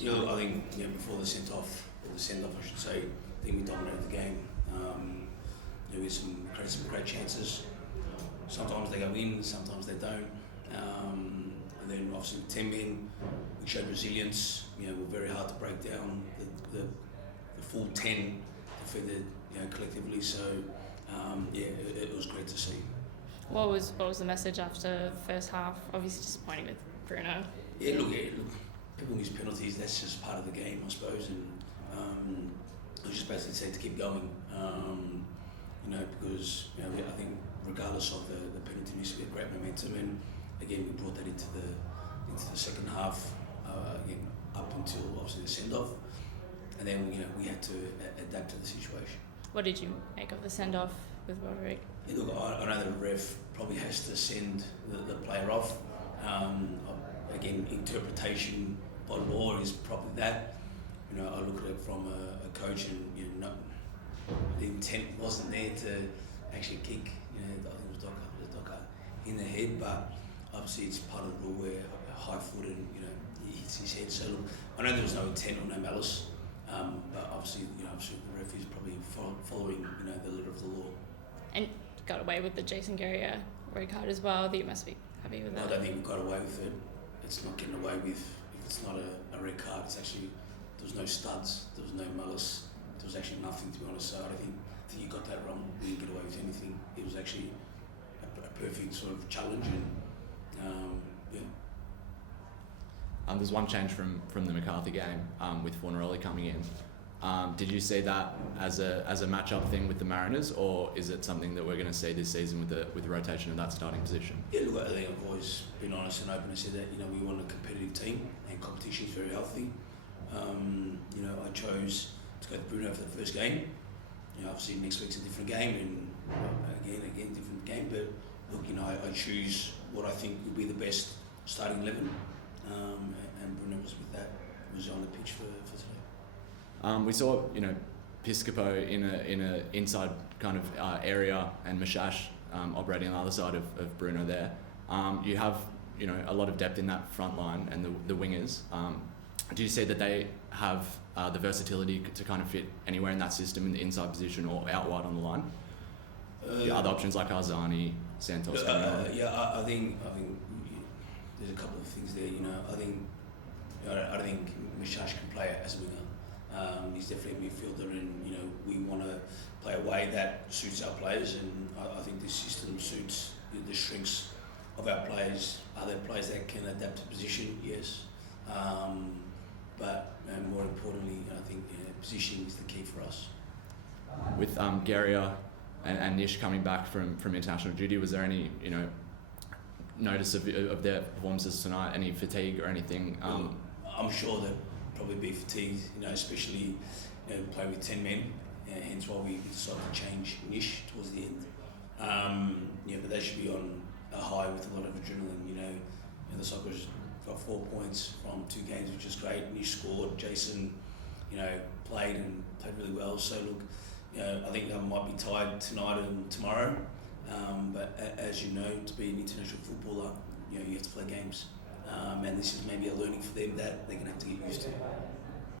I think before the send off, or the send off, I should say, I think we dominated the game. With some great chances. Sometimes they go in, sometimes they don't. And then obviously with 10 men, we showed resilience. We're very hard to break down the full 10 defended collectively. So it was great to see. What was the message after the first half? Obviously disappointing with Bruno. Look, people miss penalties. That's just part of the game, I suppose. And I was just basically said to keep going. Because I think regardless of the penalty miss, we had great momentum, and again we brought that into the second half. Again up until obviously the send off, and then we had to adapt to the situation. What did you make of the send off with Roderick? Look, I know that a ref probably has to send the player off. Again, interpretation by law is probably that. I look at it from a coach, and the intent wasn't there to actually kick. I think it was Docker in the head, but obviously it's part of the rule where a high foot and he hits his head. So look, I know there was no intent or no malice, but obviously the ref is probably following the letter of the law. And got away with the Jason Guerrier red card as well. You must be happy with that. I don't think we got away with it. It's not getting away with. If it's not a red card, it's actually there was no studs, there was no malice. There was actually nothing, to be honest. So I think you got that wrong. We didn't get away with anything. It was actually a perfect sort of challenge, and There's one change from the McCarthy game with Fornarelli coming in. Did you see that as a match-up thing with the Mariners, or is it something that we're going to see this season with the rotation of that starting position? Look, I think I've always been honest and open and said that we want a competitive team, and competition is very healthy. I chose to go to Bruno for the first game. Obviously next week's a different game, and again different game. But look, I choose what I think would be the best starting 11, and Bruno was on the pitch for today. We saw Piscopo in a inside kind of area, and Mishash operating on the other side of Bruno there. You have a lot of depth in that front line and the wingers. Do you see that they have the versatility to kind of fit anywhere in that system in the inside position or out wide on the line? Other options like Arzani, Santos. I think there's a couple of things there. I don't think Mishash can play as a winger. He's definitely a midfielder, and we want to play a way that suits our players, and I think this system suits the strengths of our players. Are there players that can adapt to position? Yes. But more importantly, I think positioning is the key for us. With Guerrier and Nish coming back from international duty, was there any notice of their performances tonight? Any fatigue or anything? I'm sure there'll probably be fatigue, especially playing with 10 men. Hence why we decided to change Nish towards the end. But they should be on a high with a lot of adrenaline. The Socceroos got 4 points from 2 games, which is great. Nish scored. Jason, played really well. So look, I think they might be tired tonight and tomorrow. But as you know, to be an international footballer, you have to play games. And this is maybe a learning for them that they're going to have to get used to.